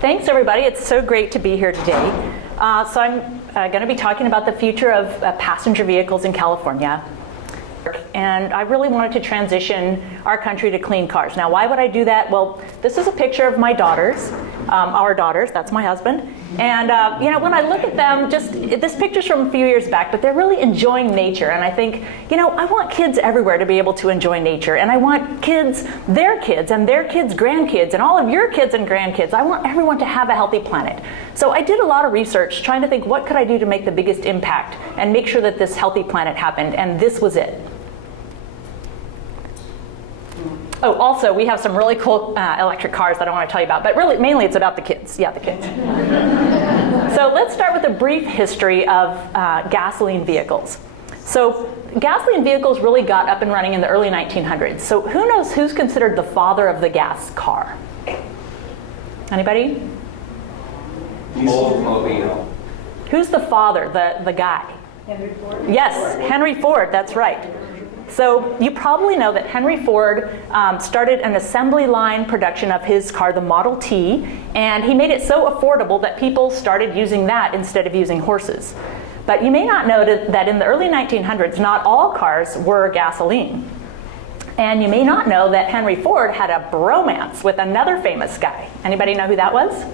Thanks, everybody. It's so great to be here today. So I'm going to be talking about the future of passenger vehicles in California. And I really wanted to transition our country to clean cars. Now, why would I do that? Well, this is a picture of my daughters, our daughters, that's my husband. And when I look at them, this picture's from a few years back, but they're really enjoying nature. And I think, I want kids everywhere to be able to enjoy nature. And I want kids, and their kids, grandkids, and all of your kids and grandkids. I want everyone to have a healthy planet. So I did a lot of research trying to think, what could I do to make the biggest impact and make sure that this healthy planet happened? And this was it. Oh, also, we have some really cool electric cars that I want to tell you about, but really, mainly it's about the kids. Yeah, the kids. So let's start with a brief history of gasoline vehicles. So gasoline vehicles really got up and running in the early 1900s. So who knows who's considered the father of the gas car? Anybody? Oldsmobile. Who's the father, the guy? Henry Ford? Yes, Henry Ford, that's right. So you probably know that Henry Ford started an assembly line production of his car, the Model T, and he made it so affordable that people started using that instead of using horses. But you may not know that in the early 1900s, not all cars were gasoline. And you may not know that Henry Ford had a bromance with another famous guy. Anybody know who that was?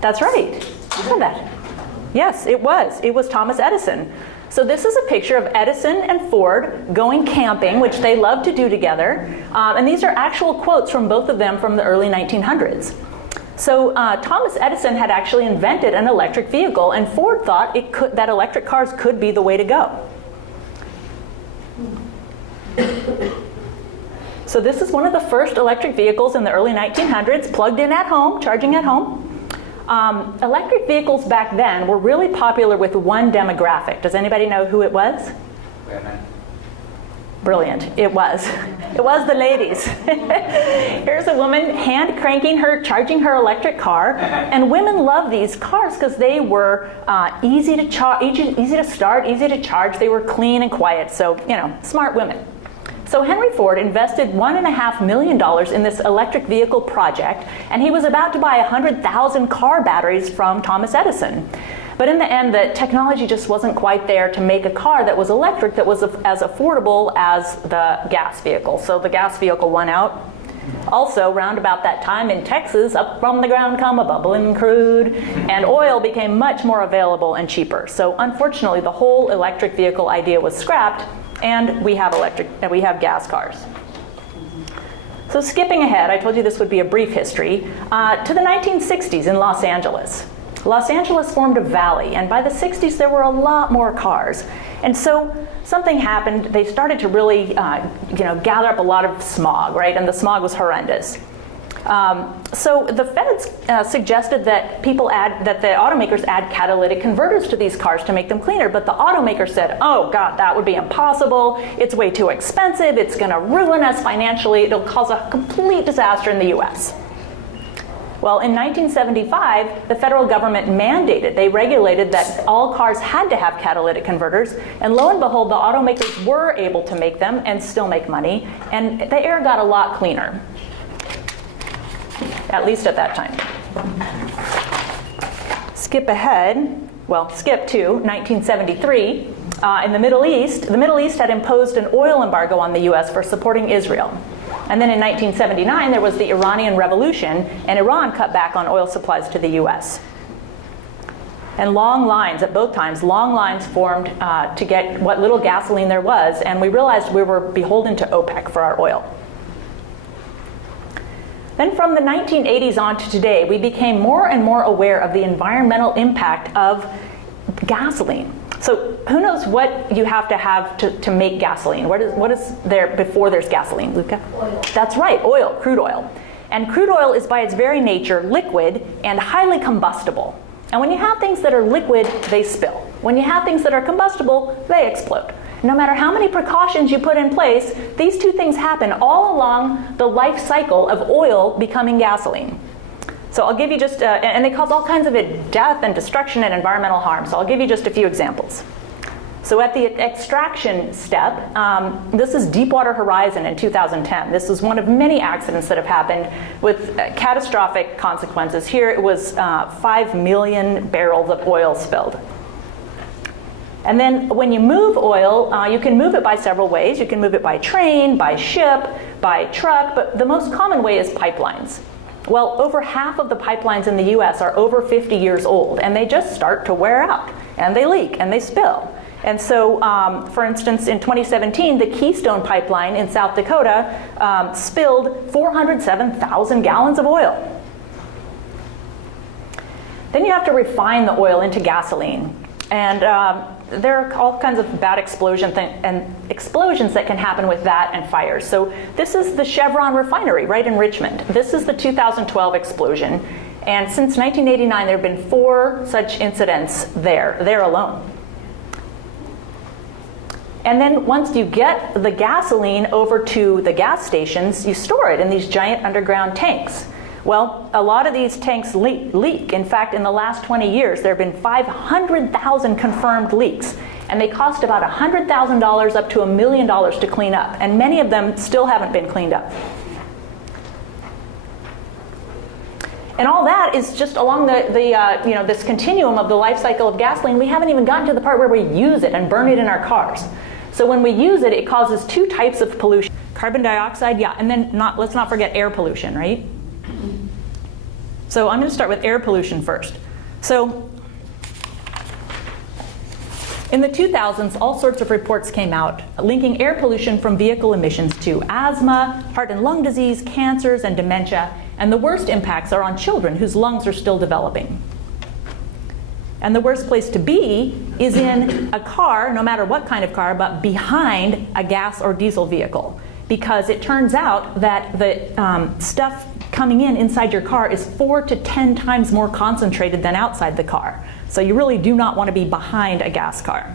That's right. You said that. Yes, it was. It was Thomas Edison. So this is a picture of Edison and Ford going camping, which they loved to do together. And these are actual quotes from both of them from the early 1900s. So Thomas Edison had actually invented an electric vehicle, and Ford thought that electric cars could be the way to go. So this is one of the first electric vehicles in the early 1900s, plugged in at home, charging at home. Electric vehicles back then were really popular with one demographic. Does anybody know who it was? Women. Brilliant. It was. It was the ladies. Here's a woman hand cranking charging her electric car, and women love these cars because they were easy to start, easy to charge. They were clean and quiet. So, smart women. So Henry Ford invested $1.5 million in this electric vehicle project, and he was about to buy 100,000 car batteries from Thomas Edison. But in the end, the technology just wasn't quite there to make a car that was electric that was as affordable as the gas vehicle. So the gas vehicle won out. Also, round about that time in Texas, up from the ground come a bubbling crude, and oil became much more available and cheaper. So unfortunately, the whole electric vehicle idea was scrapped, and we have gas cars. So skipping ahead, I told you this would be a brief history, to the 1960s in Los Angeles. Los Angeles formed a valley, and by the 60s there were a lot more cars. And so something happened. They started to really gather up a lot of smog, right? And the smog was horrendous. So the feds suggested that the automakers add catalytic converters to these cars to make them cleaner, but the automaker said, oh God, that would be impossible. It's way too expensive. It's going to ruin us financially. It'll cause a complete disaster in the US. Well, in 1975, the federal government they regulated that all cars had to have catalytic converters, and lo and behold, the automakers were able to make them and still make money, and the air got a lot cleaner. At least at that time. Skip to 1973. In the Middle East had imposed an oil embargo on the US for supporting Israel. And then in 1979, there was the Iranian Revolution, and Iran cut back on oil supplies to the US. And long lines formed to get what little gasoline there was, and we realized we were beholden to OPEC for our oil. Then from the 1980s on to today, we became more and more aware of the environmental impact of gasoline. So who knows what you have to make gasoline? What is there before there's gasoline, Luca? Oil. That's right, oil, crude oil. And crude oil is by its very nature liquid and highly combustible. And when you have things that are liquid, they spill. When you have things that are combustible, they explode. No matter how many precautions you put in place, these two things happen all along the life cycle of oil becoming gasoline. So I'll give you and they cause all kinds of death and destruction and environmental harm. So I'll give you just a few examples. So at the extraction step, this is Deepwater Horizon in 2010. This was one of many accidents that have happened with catastrophic consequences. Here it was 5 million barrels of oil spilled. And then when you move oil, you can move it by several ways. You can move it by train, by ship, by truck, but the most common way is pipelines. Well, over half of the pipelines in the US are over 50 years old, and they just start to wear out, and they leak, and they spill. And so, for instance, in 2017, the Keystone Pipeline in South Dakota spilled 407,000 gallons of oil. Then you have to refine the oil into gasoline. And there are all kinds of bad explosions that can happen with that and fires. So this is the Chevron refinery right in Richmond. This is the 2012 explosion. And since 1989, there have been 4 such incidents there alone. And then once you get the gasoline over to the gas stations, you store it in these giant underground tanks. Well, a lot of these tanks leak. In fact, in the last 20 years, there have been 500,000 confirmed leaks, and they cost about $100,000 up to $1 million to clean up, and many of them still haven't been cleaned up. And all that is just along this continuum of the life cycle of gasoline. We haven't even gotten to the part where we use it and burn it in our cars. So when we use it, it causes 2 types of pollution. Carbon dioxide, yeah, and then let's not forget air pollution, right? So I'm going to start with air pollution first. So in the 2000s, all sorts of reports came out linking air pollution from vehicle emissions to asthma, heart and lung disease, cancers, and dementia. And the worst impacts are on children whose lungs are still developing. And the worst place to be is in a car, no matter what kind of car, but behind a gas or diesel vehicle. Because it turns out that the stuff coming inside your car is 4 to 10 times more concentrated than outside the car. So you really do not want to be behind a gas car.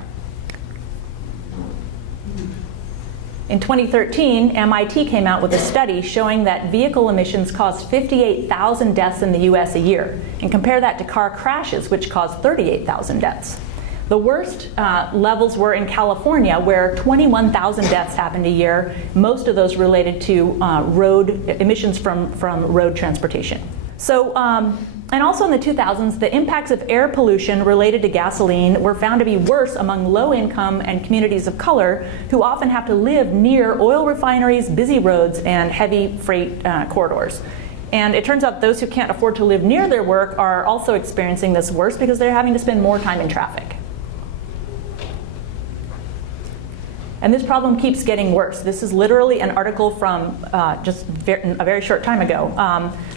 In 2013, MIT came out with a study showing that vehicle emissions cause 58,000 deaths in the US a year. And compare that to car crashes, which cause 38,000 deaths. The worst levels were in California, where 21,000 deaths happened a year, most of those related to road emissions from road transportation. So, and also in the 2000s, the impacts of air pollution related to gasoline were found to be worse among low-income and communities of color who often have to live near oil refineries, busy roads, and heavy freight corridors. And it turns out those who can't afford to live near their work are also experiencing this worse because they're having to spend more time in traffic. And this problem keeps getting worse. This is literally an article from just a very short time ago.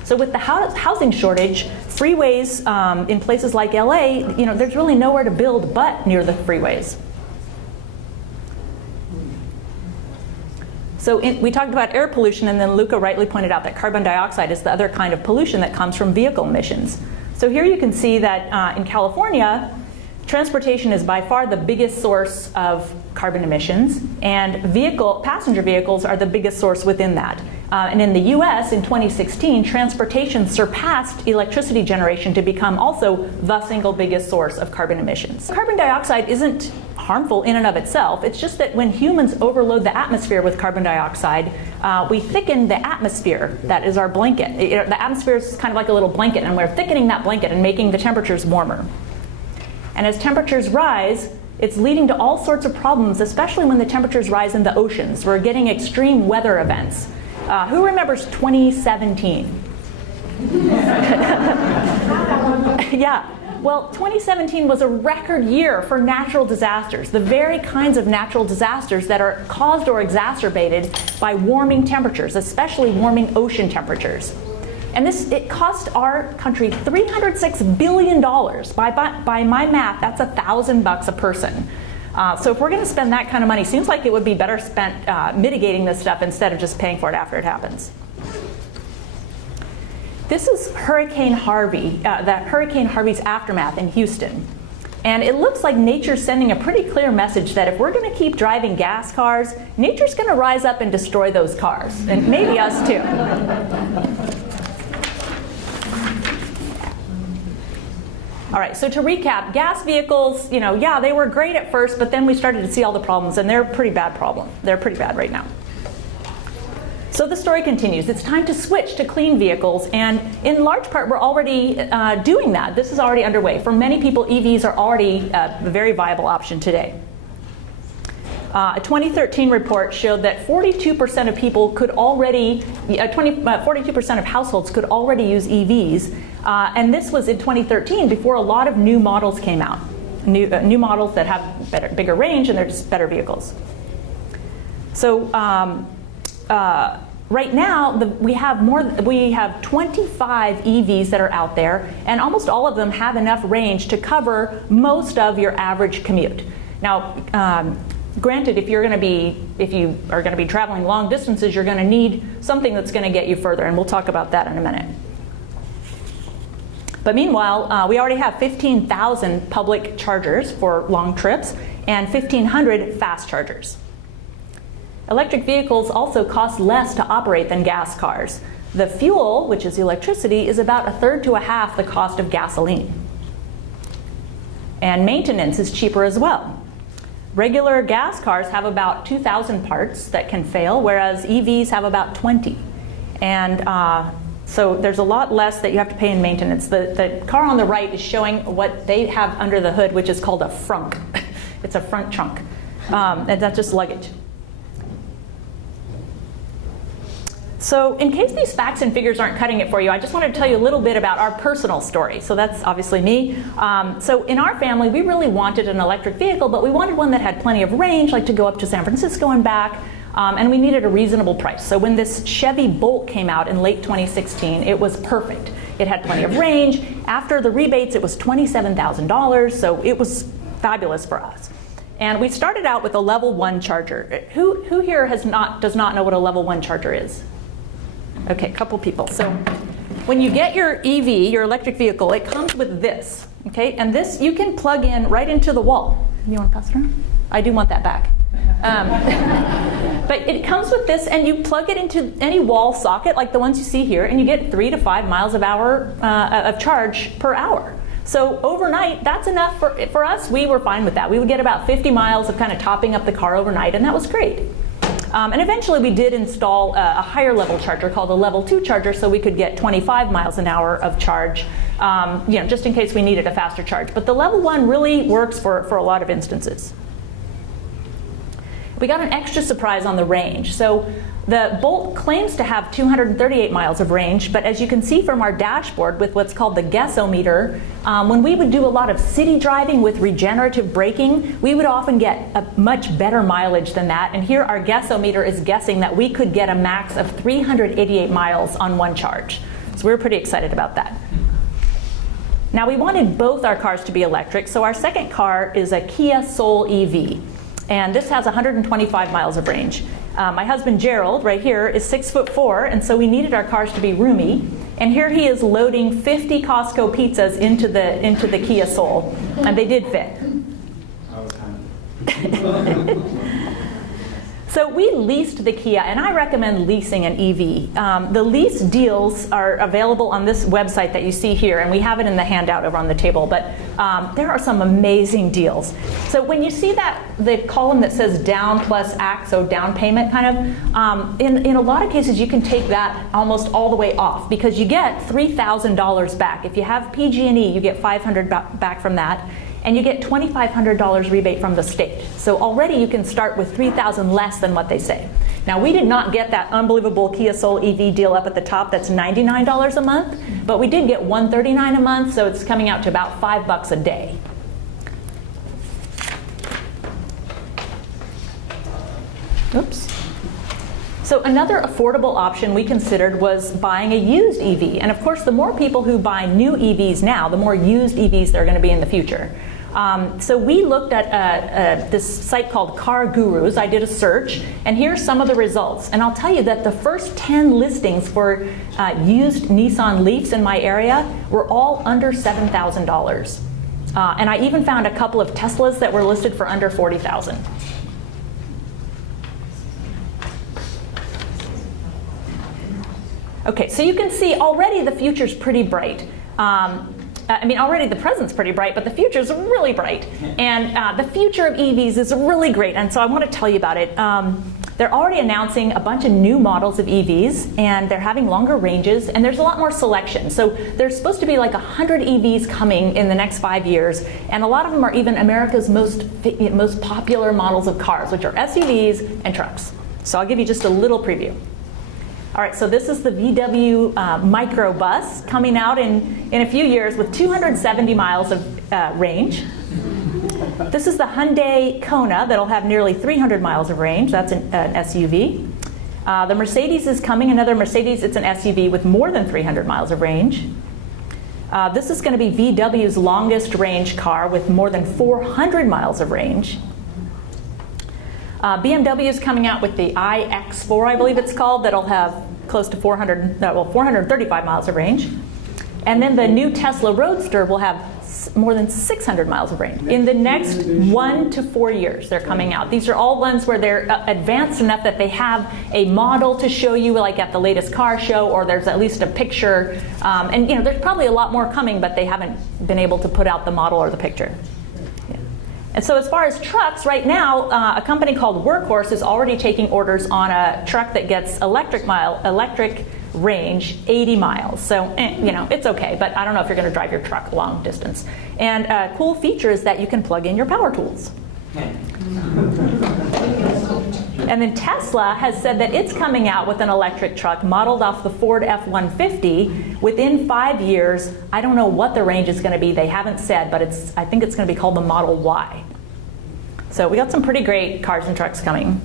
So with the housing shortage, freeways in places like LA, there's really nowhere to build but near the freeways. So we talked about air pollution, and then Luca rightly pointed out that carbon dioxide is the other kind of pollution that comes from vehicle emissions. So here you can see that in California, transportation is by far the biggest source of carbon emissions, and passenger vehicles are the biggest source within that. And in the US in 2016, transportation surpassed electricity generation to become also the single biggest source of carbon emissions. Carbon dioxide isn't harmful in and of itself. It's just that when humans overload the atmosphere with carbon dioxide, we thicken the atmosphere that is our blanket. The atmosphere is kind of like a little blanket, and we're thickening that blanket and making the temperatures warmer. And as temperatures rise, it's leading to all sorts of problems, especially when the temperatures rise in the oceans. We're getting extreme weather events. Who remembers 2017? Yeah. Well, 2017 was a record year for natural disasters, the very kinds of natural disasters that are caused or exacerbated by warming temperatures, especially warming ocean temperatures. And it cost our country $306 billion. By my math, that's $1,000 a person. So if we're going to spend that kind of money, seems like it would be better spent mitigating this stuff instead of just paying for it after it happens. This is Hurricane Harvey, Hurricane Harvey's aftermath in Houston. And it looks like nature's sending a pretty clear message that if we're going to keep driving gas cars, nature's going to rise up and destroy those cars, and maybe us too. All right, so to recap, gas vehicles, yeah, they were great at first, but then we started to see all the problems, and they're a pretty bad problem. They're pretty bad right now. So the story continues. It's time to switch to clean vehicles, and in large part, we're already doing that. This is already underway. For many people, EVs are already a very viable option today. A 2013 report showed that 42% of people could already, 42% of households could already use EVs, and this was in 2013 before a lot of new models came out. New models that have bigger range, and they're just better vehicles. So right now, we have 25 EVs that are out there, and almost all of them have enough range to cover most of your average commute. Now, granted, if you are going to be traveling long distances, you're going to need something that's going to get you further, and we'll talk about that in a minute. But meanwhile, we already have 15,000 public chargers for long trips and 1,500 fast chargers. Electric vehicles also cost less to operate than gas cars. The fuel, which is electricity, is about a third to a half the cost of gasoline. And maintenance is cheaper as well. Regular gas cars have about 2,000 parts that can fail, whereas EVs have about 20. And so there's a lot less that you have to pay in maintenance. The car on the right is showing what they have under the hood, which is called a frunk. It's a front trunk, and that's just luggage. So in case these facts and figures aren't cutting it for you, I just wanted to tell you a little bit about our personal story. So that's obviously me. So in our family, we really wanted an electric vehicle, but we wanted one that had plenty of range, like to go up to San Francisco and back, and we needed a reasonable price. So when this Chevy Bolt came out in late 2016, it was perfect. It had plenty of range. After the rebates, it was $27,000, so it was fabulous for us. And we started out with a level 1 charger. Who here does not know what a level 1 charger is? Okay, a couple people. So when you get your EV, your electric vehicle, it comes with this, okay? And this you can plug in right into the wall. You want to pass it around? I do want that back. But it comes with this, and you plug it into any wall socket like the ones you see here, and you get 3 to 5 miles of charge per hour. So overnight, that's enough for us. We were fine with that. We would get about 50 miles of kind of topping up the car overnight, and that was great. And eventually we did install a higher level charger called a level 2 charger, so we could get 25 miles an hour of charge, just in case we needed a faster charge. But the level 1 really works for a lot of instances. We got an extra surprise on the range. So the Bolt claims to have 238 miles of range, but as you can see from our dashboard with what's called the guessometer, when we would do a lot of city driving with regenerative braking, we would often get a much better mileage than that. And here our guessometer is guessing that we could get a max of 388 miles on one charge. So we were pretty excited about that. Now we wanted both our cars to be electric, so our second car is a Kia Soul EV. And this has 125 miles of range. My husband Gerald, right here, is 6'4", and so we needed our cars to be roomy. And here he is loading 50 Costco pizzas into the Kia Soul, and they did fit. So we leased the Kia, and I recommend leasing an EV. The lease deals are available on this website that you see here, and we have it in the handout over on the table, but there are some amazing deals. So when you see the column that says down plus act, so down payment kind of, in a lot of cases you can take that almost all the way off because you get $3,000 back. If you have PG&E, you get $500 back from that. And you get $2,500 rebate from the state. So already you can start with $3,000 less than what they say. Now we did not get that unbelievable Kia Soul EV deal up at the top that's $99 a month, but we did get $139 a month, so it's coming out to about $5 a day. Oops. So another affordable option we considered was buying a used EV. And of course, the more people who buy new EVs now, the more used EVs there are going to be in the future. So we looked at this site called Car Gurus. I did a search, and here's some of the results. And I'll tell you that the first 10 listings for used Nissan Leafs in my area were all under $7,000. And I even found a couple of Teslas that were listed for under $40,000. Okay, so you can see already the future's pretty bright. I mean, already the present's pretty bright, but the future's really bright. And the future of EVs is really great, and so I want to tell you about it. They're already announcing a bunch of new models of EVs, and they're having longer ranges, and there's a lot more selection. So there's supposed to be like 100 EVs coming in the next 5 years, and a lot of them are even America's most popular models of cars, which are SUVs and trucks. So I'll give you just a little preview. All right, so this is the VW microbus coming out in a few years with 270 miles of range. This is the Hyundai Kona that'll have nearly 300 miles of range. That's an SUV. The Mercedes is coming, another Mercedes. It's an SUV with more than 300 miles of range. This is going to be VW's longest range car with more than 400 miles of range. BMW is coming out with the iX4, I believe it's called, that'll have close to 435 miles of range. And then the new Tesla Roadster will have more than 600 miles of range. In the next 1 to 4 years, they're coming out. These are all ones where they're advanced enough that they have a model to show you, like at the latest car show, or there's at least a picture. And you know, there's probably a lot more coming, but they haven't been able to put out the model or the picture. And so as far as trucks, right now, a company called Workhorse is already taking orders on a truck that gets electric range 80 miles. So, you know, it's okay, but I don't know if you're going to drive your truck long distance. And a cool feature is that you can plug in your power tools. And then Tesla has said that it's coming out with an electric truck modeled off the Ford F-150 within 5 years. I don't know what the range is going to be. They haven't said, but I think it's going to be called the Model Y. So we got some pretty great cars and trucks coming.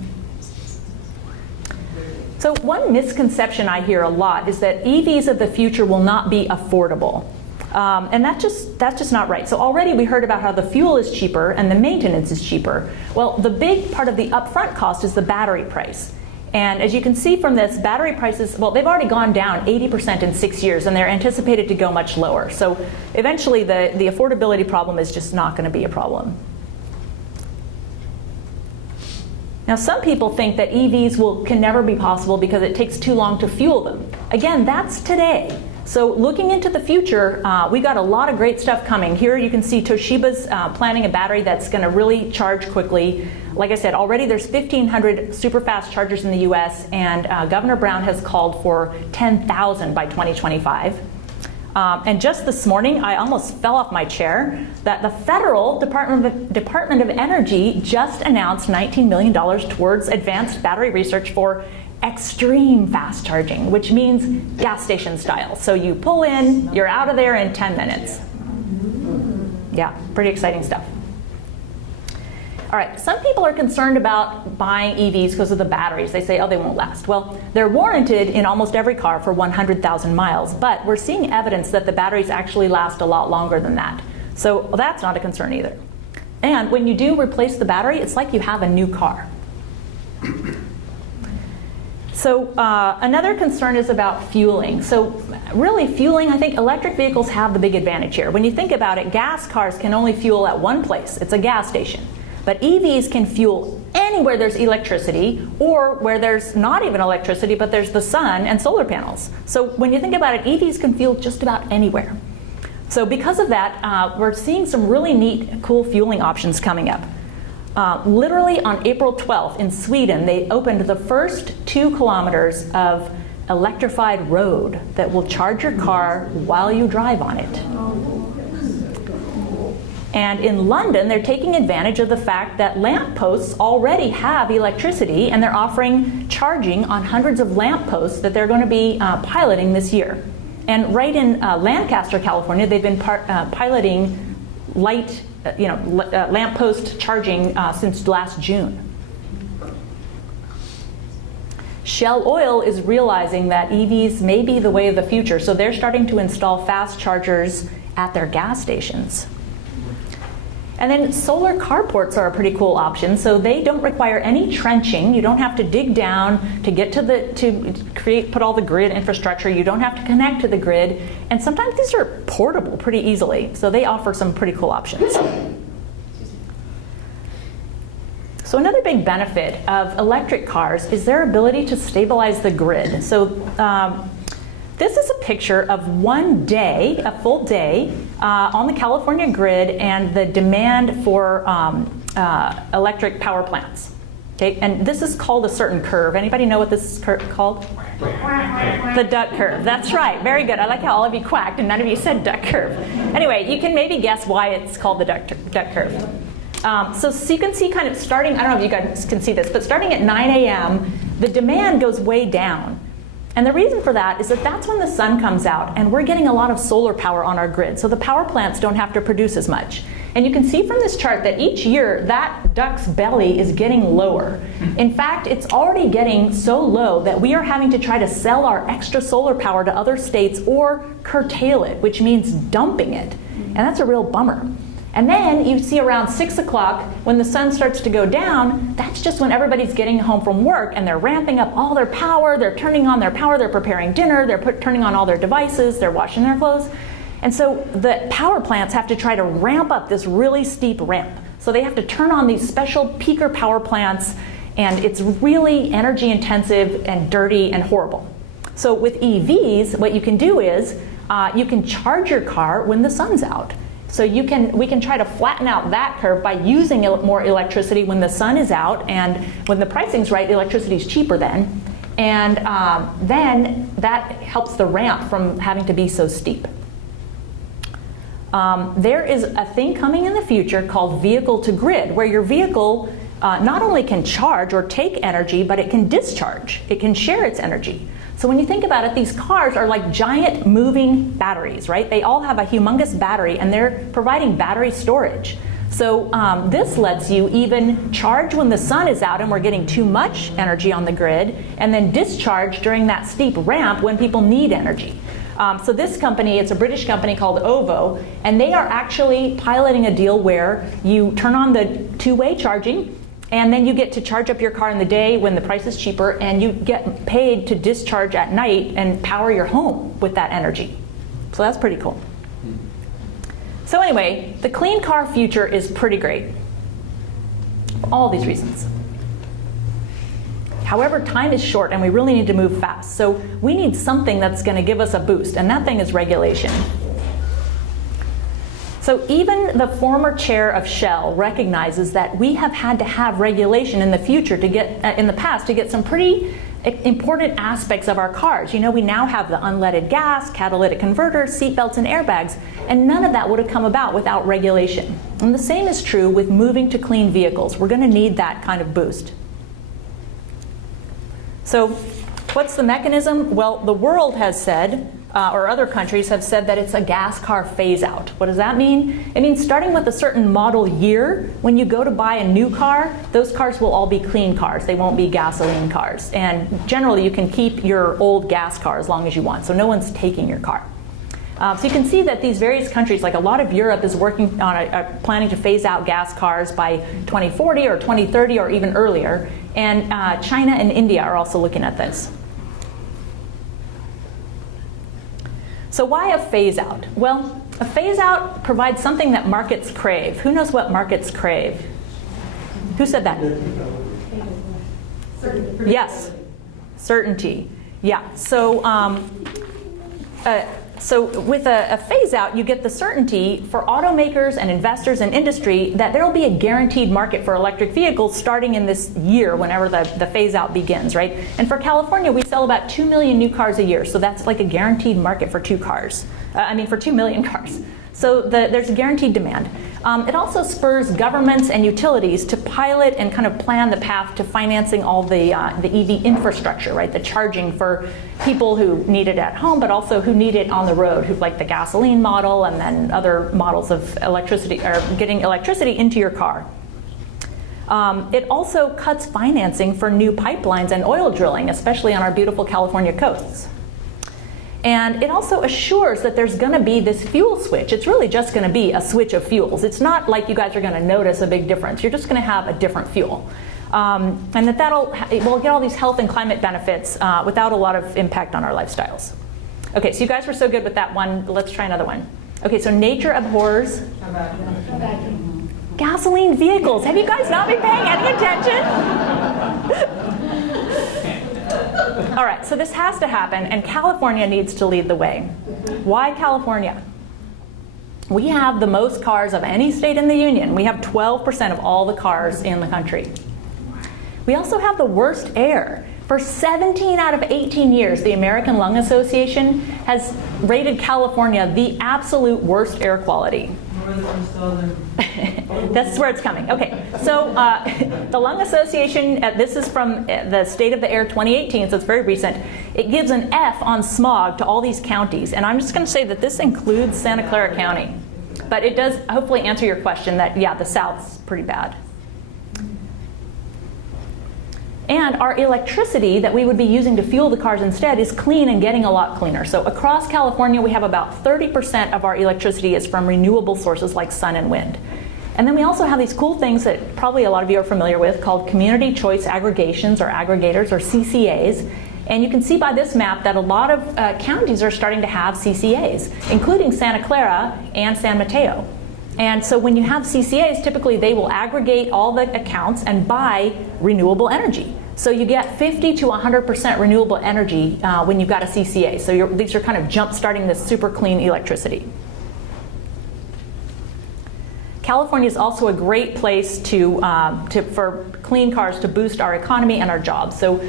So one misconception I hear a lot is that EVs of the future will not be affordable. And that's just not right. So already we heard about how the fuel is cheaper and the maintenance is cheaper. Well, the big part of the upfront cost is the battery price. And as you can see from this, battery prices, well, they've already gone down 80% in 6 years, and they're anticipated to go much lower. So eventually the affordability problem is just not going to be a problem. Now, some people think that EVs can never be possible because it takes too long to fuel them. Again, that's today. So looking into the future, we got a lot of great stuff coming. Here you can see Toshiba's planning a battery that's going to really charge quickly. Like I said, already there's 1,500 super fast chargers in the US, and Governor Brown has called for 10,000 by 2025. And just this morning, I almost fell off my chair, that the federal Department of Energy just announced $19 million towards advanced battery research for extreme fast charging, which means gas station style. So you pull in, you're out of there in 10 minutes. Yeah, pretty exciting stuff. All right, some people are concerned about buying EVs because of the batteries. They say, oh, they won't last. Well, they're warranted in almost every car for 100,000 miles, but we're seeing evidence that the batteries actually last a lot longer than that. So that's not a concern either. And when you do replace the battery, it's like you have a new car. So another concern is about fueling. So really fueling, I think electric vehicles have the big advantage here. When you think about it, gas cars can only fuel at one place. It's a gas station. But EVs can fuel anywhere there's electricity, or where there's not even electricity, but there's the sun and solar panels. So when you think about it, EVs can fuel just about anywhere. So because of that, we're seeing some really neat, cool fueling options coming up. Literally on April 12th in Sweden, they opened the first 2 kilometers of electrified road that will charge your car while you drive on it. And in London, they're taking advantage of the fact that lampposts already have electricity, and they're offering charging on hundreds of lampposts that they're going to be piloting this year. And right in Lancaster, California, they've been piloting lamppost charging since last June. Shell Oil is realizing that EVs may be the way of the future, so they're starting to install fast chargers at their gas stations. And then solar carports are a pretty cool option. So they don't require any trenching. You don't have to dig down to get put all the grid infrastructure. You don't have to connect to the grid. And sometimes these are portable pretty easily. So they offer some pretty cool options. So another big benefit of electric cars is their ability to stabilize the grid. So This is a picture of one day, a full day, on the California grid and the demand for electric power plants. Okay, and this is called a certain curve. Anybody know what this is called? The duck curve. That's right. Very good. I like how all of you quacked and none of you said duck curve. Anyway, you can maybe guess why it's called the duck curve. So you can see kind of starting, I don't know if you guys can see this, but starting at 9 a.m., the demand goes way down. And the reason for that is that that's when the sun comes out and we're getting a lot of solar power on our grid. So the power plants don't have to produce as much. And you can see from this chart that each year that duck's belly is getting lower. In fact, it's already getting so low that we are having to try to sell our extra solar power to other states or curtail it, which means dumping it. And that's a real bummer. And then you see around 6 o'clock when the sun starts to go down, that's just when everybody's getting home from work and they're ramping up all their power, they're turning on their power, they're preparing dinner, they're turning on all their devices, they're washing their clothes. And so the power plants have to try to ramp up this really steep ramp. So they have to turn on these special peaker power plants, and it's really energy intensive and dirty and horrible. So with EVs, what you can do is you can charge your car when the sun's out. So we can try to flatten out that curve by using more electricity when the sun is out, and when the pricing's right, electricity is cheaper then. And then that helps the ramp from having to be so steep. There is a thing coming in the future called vehicle to grid, where your vehicle not only can charge or take energy, but it can discharge. It can share its energy. So when you think about it, these cars are like giant moving batteries, right? They all have a humongous battery and they're providing battery storage. So this lets you even charge when the sun is out and we're getting too much energy on the grid, and then discharge during that steep ramp when people need energy. So this company, it's a British company called OVO, and they are actually piloting a deal where you turn on the two-way charging, and then you get to charge up your car in the day when the price is cheaper, and you get paid to discharge at night and power your home with that energy. So that's pretty cool. So anyway, the clean car future is pretty great for all these reasons. However, time is short and we really need to move fast. So we need something that's going to give us a boost, and that thing is regulation. So even the former chair of Shell recognizes that we have had to have regulation in the future to get, in the past, to get some pretty important aspects of our cars. You know, we now have the unleaded gas, catalytic converters, seat belts, and airbags, and none of that would have come about without regulation. And the same is true with moving to clean vehicles. We're going to need that kind of boost. So what's the mechanism? Well, the world has said, or other countries have said, that it's a gas car phase out. What does that mean? It means starting with a certain model year, when you go to buy a new car, those cars will all be clean cars. They won't be gasoline cars. And generally you can keep your old gas car as long as you want, so no one's taking your car. So you can see that these various countries, like a lot of Europe is working on planning to phase out gas cars by 2040 or 2030 or even earlier. And China and India are also looking at this. So why a phase out? Well, a phase out provides something that markets crave. Who knows what markets crave? Who said that? Certainty. Yes, certainty. Yeah. So with a phase out, you get the certainty for automakers and investors and industry that there will be a guaranteed market for electric vehicles starting in this year, whenever the phase out begins, right? And for California, we sell about 2 million new cars a year, so that's like a guaranteed market for 2 million cars. So there's a guaranteed demand. It also spurs governments and utilities to pilot and kind of plan the path to financing all the EV infrastructure, right? The charging for people who need it at home, but also who need it on the road, who like the gasoline model and then other models of electricity, or getting electricity into your car. It also cuts financing for new pipelines and oil drilling, especially on our beautiful California coasts. And it also assures that there's going to be this fuel switch. It's really just going to be a switch of fuels. It's not like you guys are going to notice a big difference. You're just going to have a different fuel. And we'll get all these health and climate benefits without a lot of impact on our lifestyles. Okay, so you guys were so good with that one. Let's try another one. Okay, so nature abhors gasoline vehicles. Have you guys not been paying any attention? All right, so this has to happen, and California needs to lead the way. Why California? We have the most cars of any state in the union. We have 12% of all the cars in the country. We also have the worst air. For 17 out of 18 years, the American Lung Association has rated California the absolute worst air quality. That's where it's coming. Okay, so the Lung Association, this is from the State of the Air 2018, so it's very recent. It gives an F on smog to all these counties, and I'm just going to say that this includes Santa Clara County. But it does hopefully answer your question that, yeah, the South's pretty bad. And our electricity that we would be using to fuel the cars instead is clean and getting a lot cleaner. So across California, we have about 30% of our electricity is from renewable sources like sun and wind. And then we also have these cool things that probably a lot of you are familiar with called community choice aggregations or aggregators or CCAs. And you can see by this map that a lot of counties are starting to have CCAs, including Santa Clara and San Mateo. And so when you have CCAs, typically they will aggregate all the accounts and buy renewable energy. So you get 50 to 100% renewable energy when you've got a CCA. So these are kind of jump-starting this super clean electricity. California is also a great place for clean cars to boost our economy and our jobs. So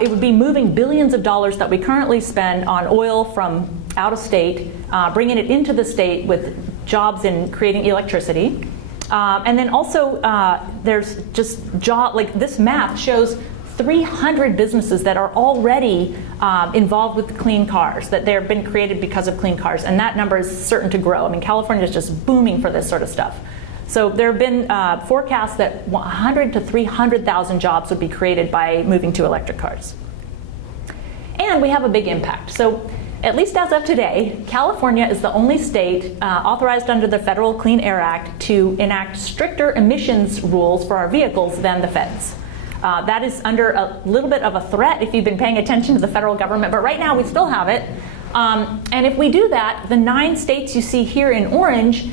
it would be moving billions of dollars that we currently spend on oil from out of state, bringing it into the state with jobs in creating electricity. And then also there's just like this map shows 300 businesses that are already involved with the clean cars, that they've been created because of clean cars, and that number is certain to grow. I mean, California is just booming for this sort of stuff. So there have been forecasts that 100 to 300,000 jobs would be created by moving to electric cars. And we have a big impact. So at least as of today, California is the only state authorized under the Federal Clean Air Act to enact stricter emissions rules for our vehicles than the feds. That is under a little bit of a threat if you've been paying attention to the federal government, but right now we still have it. And if we do that, the 9 states you see here in orange,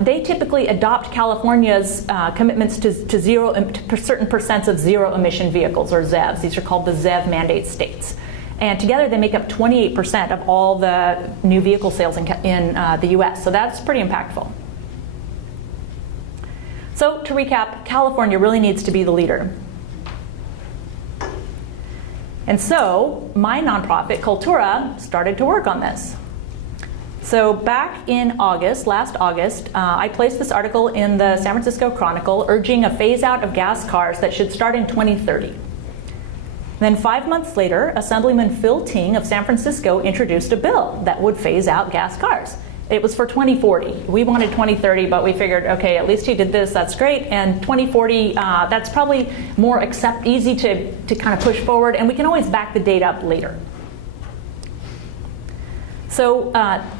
they typically adopt California's commitments to certain percents of zero emission vehicles, or ZEVs. These are called the ZEV mandate states. And together they make up 28% of all the new vehicle sales in the US. So that's pretty impactful. So to recap, California really needs to be the leader. And so my nonprofit, Coltura, started to work on this. So back in last August, I placed this article in the San Francisco Chronicle urging a phase out of gas cars that should start in 2030. Then 5 months later, Assemblyman Phil Ting of San Francisco introduced a bill that would phase out gas cars. It was for 2040. We wanted 2030, but we figured, okay, at least he did this, that's great. And 2040, that's probably more easy to kind of push forward, and we can always back the date up later. So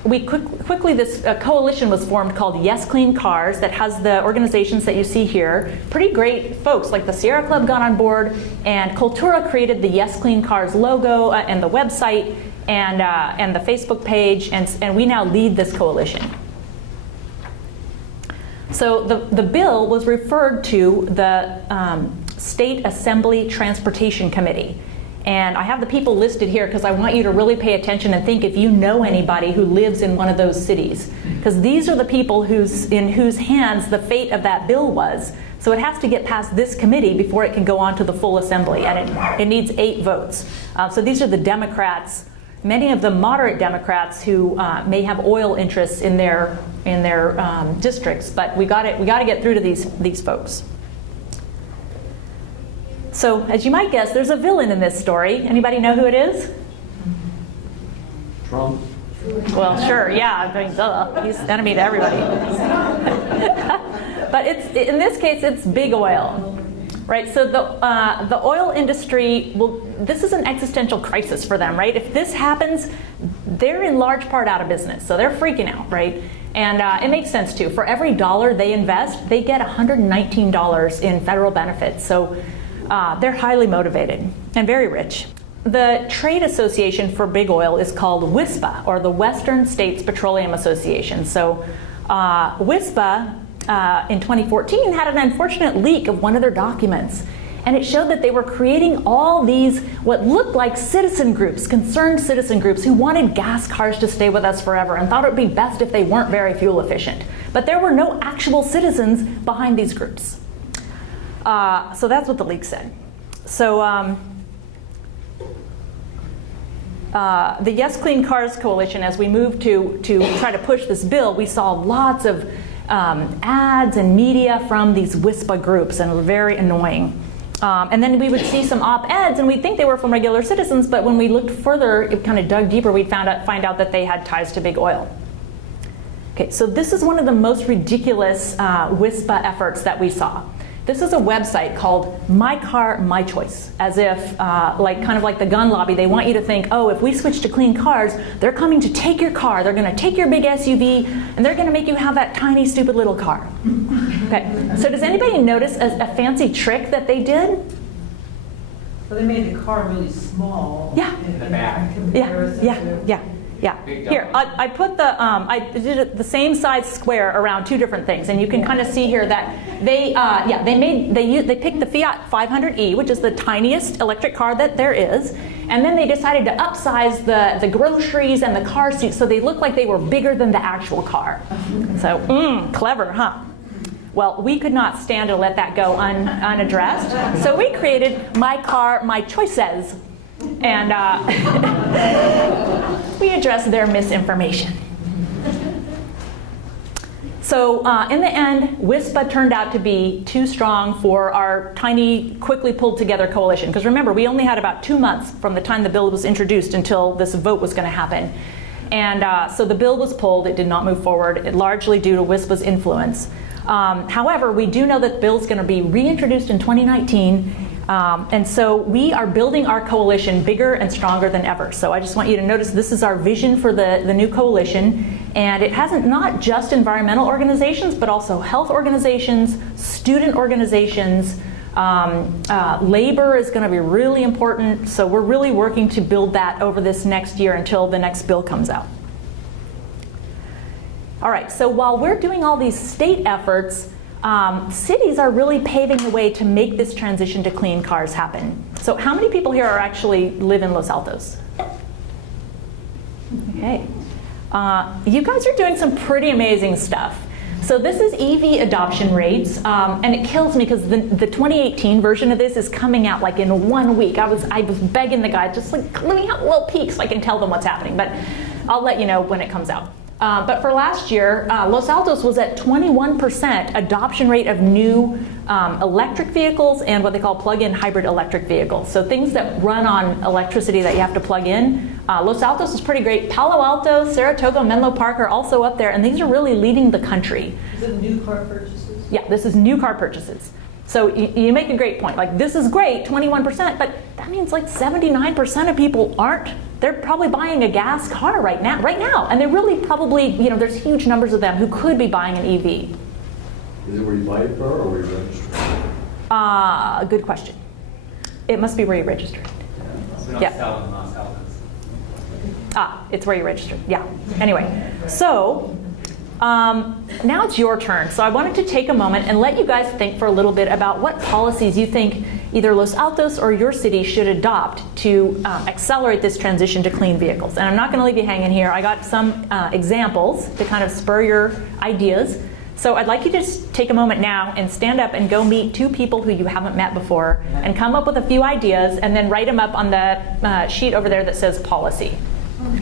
we quickly, this coalition was formed called Yes Clean Cars that has the organizations that you see here. Pretty great folks like the Sierra Club got on board, and Coltura created the Yes Clean Cars logo and the website and the Facebook page, and we now lead this coalition. So the bill was referred to the State Assembly Transportation Committee. And I have the people listed here because I want you to really pay attention and think if you know anybody who lives in one of those cities. Because these are the people in whose hands the fate of that bill was. So it has to get past this committee before it can go on to the full assembly. And it needs 8 votes. So these are the Democrats, many of the moderate Democrats who may have oil interests in their districts. But we got to get through to these folks. So, as you might guess, there's a villain in this story. Anybody know who it is? Trump. Well, sure, yeah. I mean, duh. He's enemy to everybody. But in this case, it's big oil, right? So the oil industry, this is an existential crisis for them, right? If this happens, they're in large part out of business. So they're freaking out, right? And it makes sense too. For every dollar they invest, they get $119 in federal benefits. So they're highly motivated and very rich. The trade association for big oil is called WISPA, or the Western States Petroleum Association. So WISPA in 2014 had an unfortunate leak of one of their documents. and it showed that they were creating all these what looked like citizen groups, concerned citizen groups who wanted gas cars to stay with us forever and thought it would be best if they weren't very fuel efficient. But there were no actual citizens behind these groups. So that's what the leak said. So the Yes Clean Cars Coalition, as we moved to try to push this bill, we saw lots of ads and media from these WISPA groups, and were very annoying. And then we would see some op-eds, and we'd think they were from regular citizens, but when we looked further, it kind of dug deeper, we'd find out that they had ties to big oil. Okay, so this is one of the most ridiculous WISPA efforts that we saw. This is a website called My Car, My Choice, as if, kind of like the gun lobby, they want you to think, oh, if we switch to clean cars, they're coming to take your car, they're gonna take your big SUV, and they're gonna make you have that tiny, stupid little car. Okay, so does anybody notice a fancy trick that they did? So they made the car really small. Yeah. In the back. comparison to... Yeah. Here, I put I did the same size square around two different things, and you can kind of see here that they picked the Fiat 500e, which is the tiniest electric car that there is, and then they decided to upsize the groceries and the car seats so they looked like they were bigger than the actual car. So, clever, huh? Well, we could not stand to let that go unaddressed, so we created My Car, My Choices. And we addressed their misinformation. So in the end, WISPA turned out to be too strong for our tiny, quickly pulled together coalition. Because remember, we only had about 2 months from the time the bill was introduced until this vote was going to happen. And so the bill was pulled. It did not move forward, largely due to WISPA's influence. However, we do know that the bill is going to be reintroduced in 2019. And so we are building our coalition bigger and stronger than ever. So I just want you to notice this is our vision for the new coalition. And it hasn't not just environmental organizations, but also health organizations, student organizations. Labor is going to be really important. So we're really working to build that over this next year until the next bill comes out. All right, so while we're doing all these state efforts, cities are really paving the way to make this transition to clean cars happen. So how many people here are actually live in Los Altos? Okay. You guys are doing some pretty amazing stuff. So this is EV adoption rates, and it kills me because the 2018 version of this is coming out like in 1 week. I was begging the guy, just like, let me have a little peek so I can tell them what's happening, but I'll let you know when it comes out. But for last year, Los Altos was at 21% adoption rate of new electric vehicles and what they call plug-in hybrid electric vehicles. So things that run on electricity that you have to plug in. Los Altos is pretty great. Palo Alto, Saratoga, Menlo Park are also up there, and these are really leading the country. Is it new car purchases? Yeah, this is new car purchases. So you make a great point. Like, this is great, 21%, but that means like 79% of people aren't. They're probably buying a gas car right now, and they're really probably, there's huge numbers of them who could be buying an EV. Is it where you buy a car or where you register? Good question. It must be where you registered. We don't sell in Los Altos. It's where you registered. Yeah. Anyway, so now it's your turn. So I wanted to take a moment and let you guys think for a little bit about what policies you think either Los Altos or your city should adopt to accelerate this transition to clean vehicles. And I'm not going to leave you hanging here. I got some examples to kind of spur your ideas. So I'd like you to just take a moment now and stand up and go meet 2 people who you haven't met before and come up with a few ideas and then write them up on the sheet over there that says policy.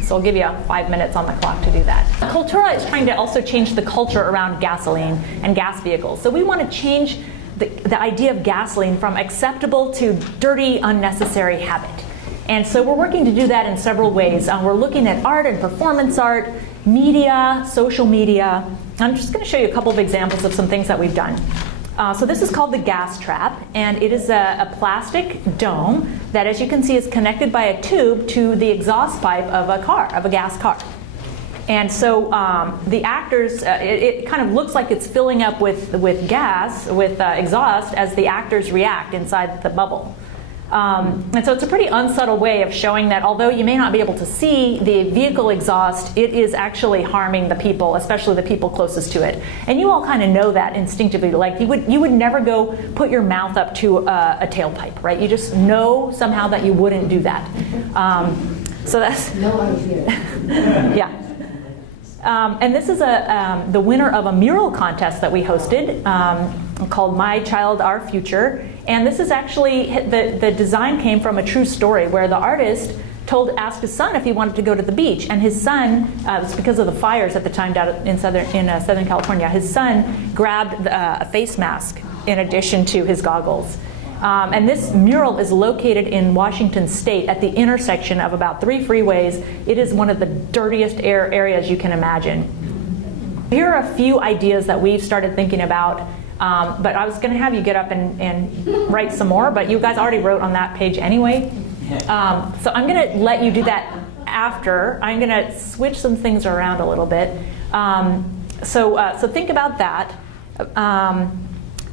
So I'll give you 5 minutes on the clock to do that. Coltura is trying to also change the culture around gasoline and gas vehicles. So we want to change the idea of gasoline from acceptable to dirty, unnecessary habit. And so we're working to do that in several ways. We're looking at art and performance art, media, social media. I'm just going to show you a couple of examples of some things that we've done. So this is called the gas trap, and it is a plastic dome that, as you can see, is connected by a tube to the exhaust pipe of a gas car. And so the actors, it kind of looks like it's filling up with gas, with exhaust, as the actors react inside the bubble. And so it's a pretty unsubtle way of showing that although you may not be able to see the vehicle exhaust, it is actually harming the people, especially the people closest to it. And you all kind of know that instinctively. Like you would never go put your mouth up to a tailpipe, right? You just know somehow that you wouldn't do that. So that's No idea. yeah. And this is the winner of a mural contest that we hosted called My Child, Our Future. And this is actually, the design came from a true story where the artist asked his son if he wanted to go to the beach. And his son, it's because of the fires at the time down in Southern California, his son grabbed a face mask in addition to his goggles. And this mural is located in Washington State at the intersection of about 3 freeways. It is one of the dirtiest areas you can imagine. Here are a few ideas that we've started thinking about, but I was going to have you get up and write some more, but you guys already wrote on that page anyway. So I'm going to let you do that after. I'm going to switch some things around a little bit. So think about that.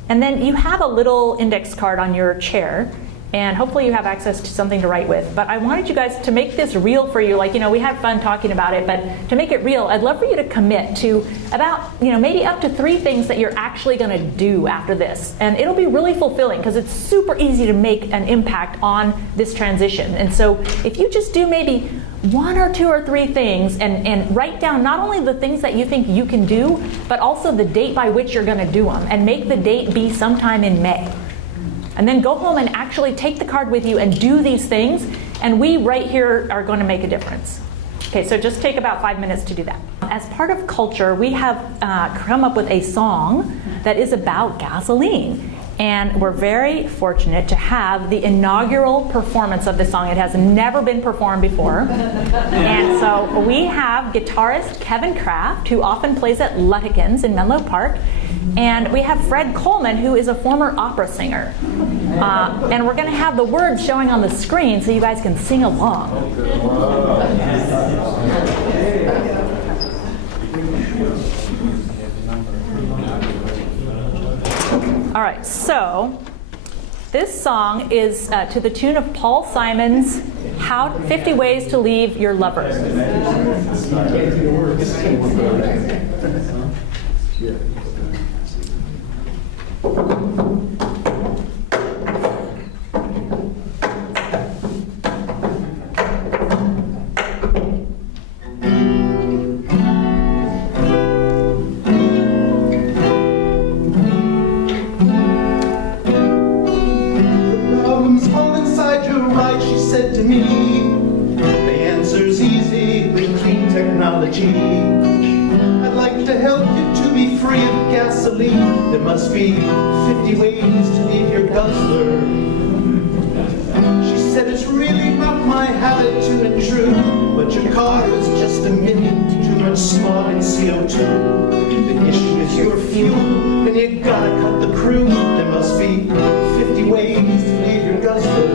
And then you have a little index card on your chair, and hopefully you have access to something to write with. But I wanted you guys to make this real for you. Like, we had fun talking about it, but to make it real, I'd love for you to commit to about, maybe up to 3 things that you're actually going to do after this. And it'll be really fulfilling because it's super easy to make an impact on this transition. And so if you just do maybe 1 or 2 or 3 things and write down not only the things that you think you can do, but also the date by which you're going to do them, and make the date be sometime in May. And then go home and actually take the card with you and do these things, and we right here are going to make a difference. Okay, so just take about 5 minutes to do that. As part of Culture, we have come up with a song that is about gasoline. And we're very fortunate to have the inaugural performance of this song. It has never been performed before. And so we have guitarist Kevin Kraft, who often plays at Luttigan's in Menlo Park. And we have Fred Coleman, who is a former opera singer. And we're going to have the words showing on the screen so you guys can sing along. All right, so this song is to the tune of Paul Simon's 50 Ways to Leave Your Lover. I'd like to help you to be free of gasoline. There must be 50 ways to leave your guzzler. She said it's really not my habit to intrude, but your car is just emitting too much smog and CO2. The issue is your fuel, and you gotta cut the crew. There must be 50 ways to leave your guzzler.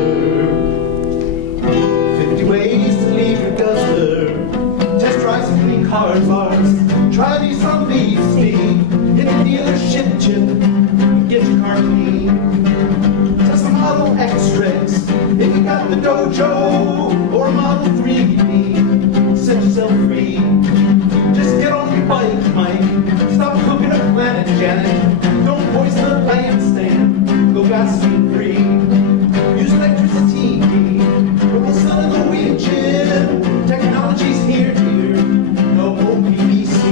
50 ways to leave your guzzler. Test drive some clean car bars. Try these from BC. Hit the dealership gym and get your car clean. Test a Model X-Rex if you got the Dojo or a Model 3. Set yourself free. Just get on your bike, Mike. Stop cooking up Planet Janet. Don't poison the lampstand. Go gasoline free. Use electricity. Put the sun in the windshield. Technology's here, dear. No OPVC.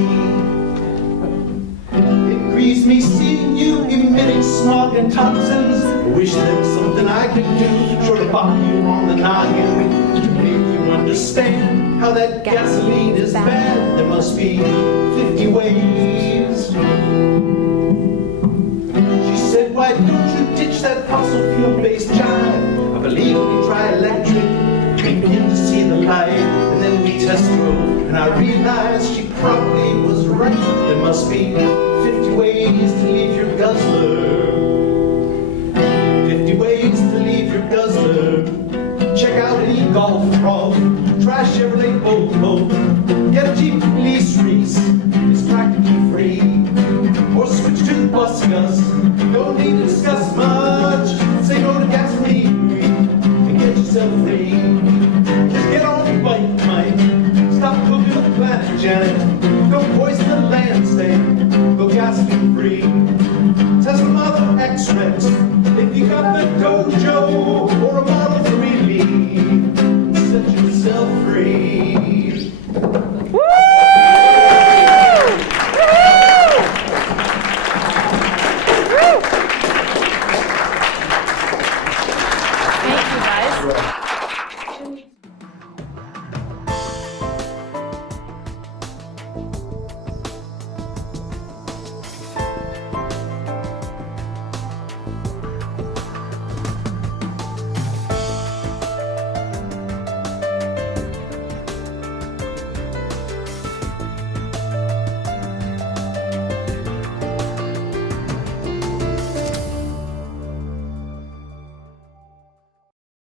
It grieves me seeing you emitting smog and toxins. Wish there was something I could do, sure to pop you on the noggin to make you understand how that gasoline is bad. There must be 50 ways. She said, why don't you ditch that fossil fuel-based jive? I believe when you try electric, we begin to see the light, and then we test drove, and I realized she probably was right. There must be 50 ways to leave your guzzler. 50 ways to leave your guzzler. Check out an e-golf frog. Try Chevrolet Volvo. Get a Jeep lease Reese. It's practically free. Or switch to the bus Gus. Don't need to discuss much. Say no to gasoline. dojo or a